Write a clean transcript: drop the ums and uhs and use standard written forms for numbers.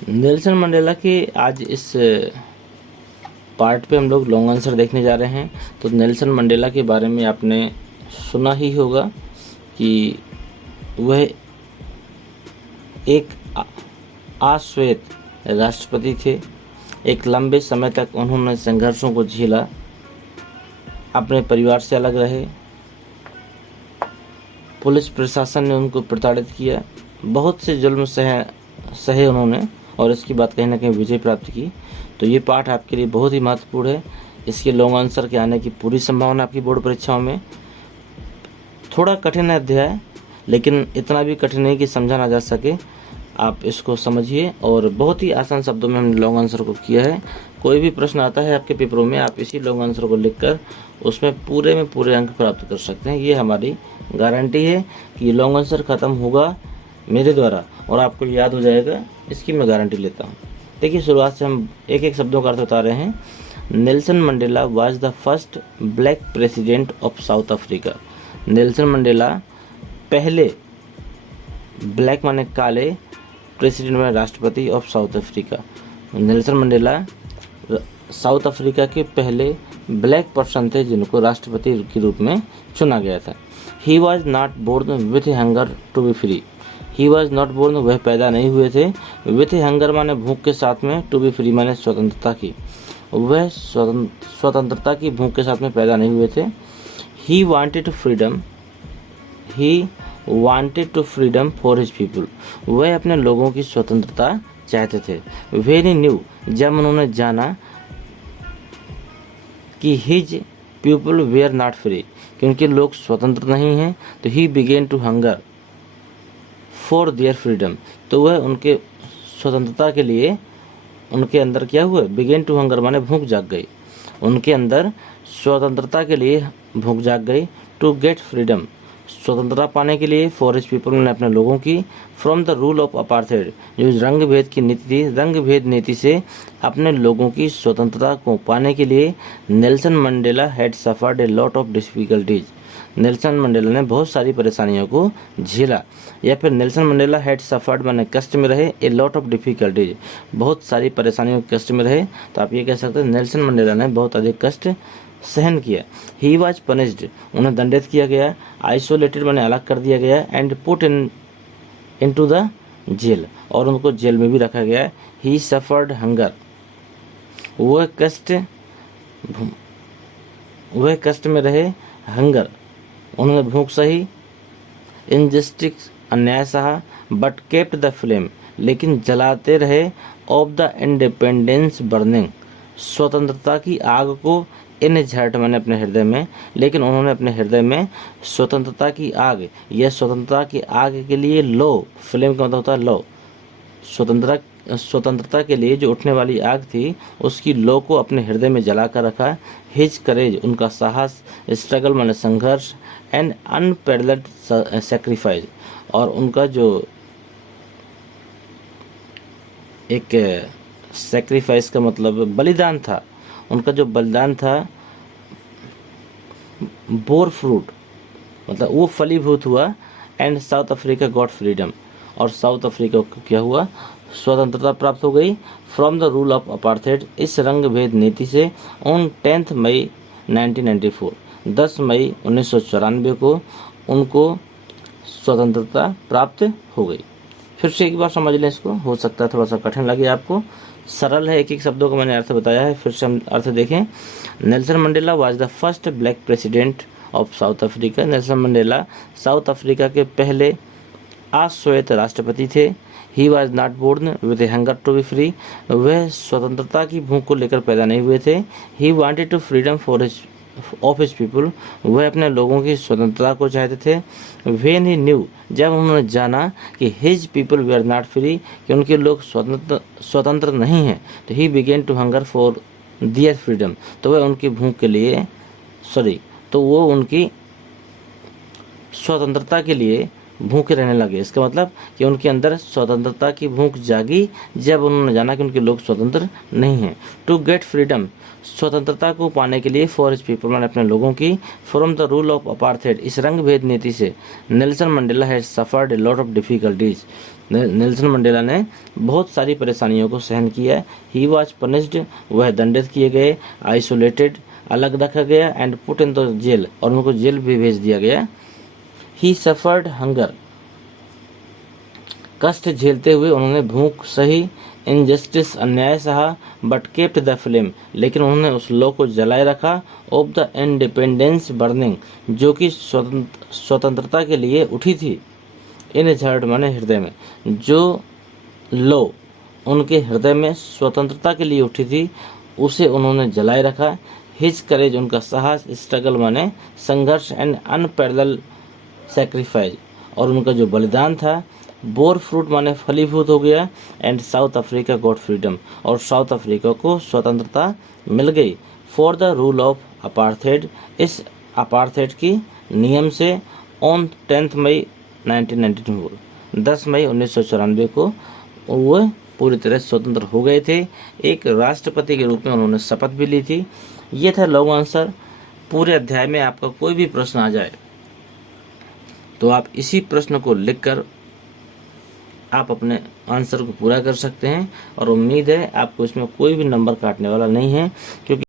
Nelson Mandela के आज इस पार्ट पे हम लोग लॉन्ग आंसर देखने जा रहे हैं। तो नेल्सन मंडेला के बारे में आपने सुना ही होगा कि वह एक अश्वेत राष्ट्रपति थे। एक लंबे समय तक उन्होंने संघर्षों को झेला, अपने परिवार से अलग रहे, पुलिस प्रशासन ने उनको प्रताड़ित किया, बहुत से जुल्म सहे उन्होंने और इसकी बात कहीं ना कहीं विजय प्राप्त की। तो ये पाठ आपके लिए बहुत ही महत्वपूर्ण है। इसके लॉन्ग आंसर के आने की पूरी संभावना आपकी बोर्ड परीक्षाओं में। थोड़ा कठिन है अध्याय, लेकिन इतना भी कठिन नहीं कि समझा ना जा सके। आप इसको समझिए और बहुत ही आसान शब्दों में हमने लॉन्ग आंसर को किया है। कोई भी प्रश्न आता है आपके पेपरों में, आप इसी लॉन्ग आंसर को लिखकर उसमें पूरे में पूरे अंक प्राप्त कर सकते हैं। ये हमारी गारंटी है कि लॉन्ग आंसर ख़त्म होगा मेरे द्वारा और आपको याद हो जाएगा, इसकी मैं गारंटी लेता हूँ। देखिए, शुरुआत से हम एक एक शब्दों का अर्थ बता रहे हैं। Nelson Mandela was the first black president of South Africa. Nelson Mandela पहले, ब्लैक माने काले, प्रेसिडेंट माने राष्ट्रपति of South Africa. Nelson Mandela South Africa के पहले ब्लैक पर्सन थे जिनको राष्ट्रपति के रूप में चुना गया था। He was not born with hunger to be free. He was not born, वह पैदा नहीं हुए थे। विथ हंगर माने भूख के साथ में, टू बी फ्री माने स्वतंत्रता की, वह स्वतंत्रता की भूख के साथ में पैदा नहीं हुए थे। He wanted freedom, he wanted to freedom for his people, वह अपने लोगों की स्वतंत्रता चाहते थे। वेरी न्यू, जब उन्होंने जाना कि his people were not free, क्योंकि लोग स्वतंत्र नहीं हैं, तो he began to hunger for their freedom, तो वह उनके स्वतंत्रता के लिए उनके अंदर क्या हुआ, बिगेन टू हंगर माने भूख जाग गई, उनके अंदर स्वतंत्रता के लिए भूख जाग गई। टू गेट फ्रीडम, स्वतंत्रता पाने के लिए, फॉर हिज पीपल ने अपने लोगों की, from the rule of apartheid, जो रंग भेद की नीति थी, रंग भेद नीति से अपने लोगों की स्वतंत्रता को पाने के लिए Nelson Mandela had suffered a lot of difficulties. Nelson Mandela ने बहुत सारी परेशानियों को झेला, या फिर नेल्सन मंडेला हैड सफर्ड माने कष्ट में रहे, ए लॉट ऑफ डिफिकल्टीज, बहुत सारी परेशानियों के कष्ट में रहे। तो आप ये कह सकते हैं नेल्सन मंडेला ने बहुत अधिक कष्ट सहन किया। ही वॉज पनिश्ड, उन्हें दंडित किया गया। आइसोलेटेड माने अलग कर दिया गया। And put into the jail, और उनको जेल में भी रखा गया। ही सफर्ड हंगर, वह कष्ट में रहे। हंगर, उन्होंने भूख सही। इनजस्टिस, अन्याय सहा। बट केप्ट द फ्लेम, लेकिन जलाते रहे। ऑफ द इंडिपेंडेंस बर्निंग, स्वतंत्रता की आग को। इन झट मैंने अपने हृदय में, लेकिन उन्होंने अपने हृदय में स्वतंत्रता की आग, यह स्वतंत्रता की आग के लिए लो, फ्लेम का मतलब होता है लो, स्वतंत्रता के लिए जो उठने वाली आग थी उसकी लो को अपने हृदय में जला कर रखा। हिज करेज, उनका साहस। स्ट्रगल माने संघर्ष। एंड अनपैरेलल्ड सेक्रीफाइस, और उनका जो एक सेक्रीफाइस का मतलब बलिदान था, उनका जो बलिदान था, बोर फ्रूट मतलब वो फलीभूत हुआ। And south Africa got freedom, और साउथ अफ्रीका को क्या हुआ, स्वतंत्रता प्राप्त हो गई। From the rule of apartheid, इस रंग भेद नीति से। ऑन 10 मई 1994, 10 मई 1994 को उनको स्वतंत्रता प्राप्त हो गई। फिर से एक बार समझ लें इसको, हो सकता है थोड़ा सा कठिन लगे आपको, सरल है, एक एक शब्दों का मैंने अर्थ बताया है। फिर से हम अर्थ देखें। Nelson Mandela was the first black president of South Africa. Nelson Mandela South Africa के पहले अश्वेत राष्ट्रपति थे। He was not born with a hunger to be free, वह स्वतंत्रता की भूख को लेकर पैदा नहीं हुए थे। He wanted to freedom for his of his people, वह अपने लोगों की स्वतंत्रता को चाहते थे। व्हेन ही न्यू, जब उन्होंने जाना कि his people were not free, कि उनके लोग स्वतंत्र नहीं हैं, तो he began to hunger for their freedom, तो वह उनकी भूख के लिए तो वो उनकी स्वतंत्रता के लिए भूखे रहने लगे। इसका मतलब कि उनके अंदर स्वतंत्रता की भूख जागी जब उन्होंने जाना कि उनके लोग स्वतंत्र नहीं हैं। टू गेट फ्रीडम, स्वतंत्रता को पाने के लिए। फॉर हिज पीपल, मैंने अपने लोगों की। From the rule of apartheid, इस रंग भेद नीति से। Nelson Mandela has suffered a lot of difficulties, Nelson Mandela ने बहुत सारी परेशानियों को सहन किया। ही वॉज पनिश्ड, वह दंडित किए गए, आइसोलेटेड, अलग रखा गया, and put in the jail, और उनको जेल भी भेज दिया गया। ही सफर्ड हंगर, कष्ट झेलते हुए उन्होंने भूख सही, इनजस्टिस, अन्याय सहा, बट केप्ट द फ्लेम, लेकिन उन्होंने उस लौ को जलाए रखा, ऑफ द इंडिपेंडेंस बर्निंग, जो कि स्वतंत्रता के लिए उठी थी। इन हिज हार्ट माने हृदय में, जो लो उनके हृदय में स्वतंत्रता के लिए उठी थी उसे उन्होंने जलाए रखा। हिज करेज, उनका साहस, स्ट्रगल माने संघर्ष, एंड अनपैरेलल सैक्रिफाइस, और उनका जो बलिदान था। बोर फ्रूट माने फलीभूत हो गया, and south Africa got freedom, और साउथ अफ्रीका को स्वतंत्रता मिल गई। For the rule of apartheid, इस अपार्थेड की नियम से, ऑन 10 मई 1994, 10 मई 1994 को वह पूरी तरह स्वतंत्र हो गए थे। एक राष्ट्रपति के रूप में उन्होंने शपथ भी ली थी। ये था लॉन्ग आंसर। पूरे अध्याय में आपका कोई भी प्रश्न आ जाए तो आप इसी प्रश्न को लिखकर आप अपने आंसर को पूरा कर सकते हैं, और उम्मीद है आपको इसमें कोई भी नंबर काटने वाला नहीं है, क्योंकि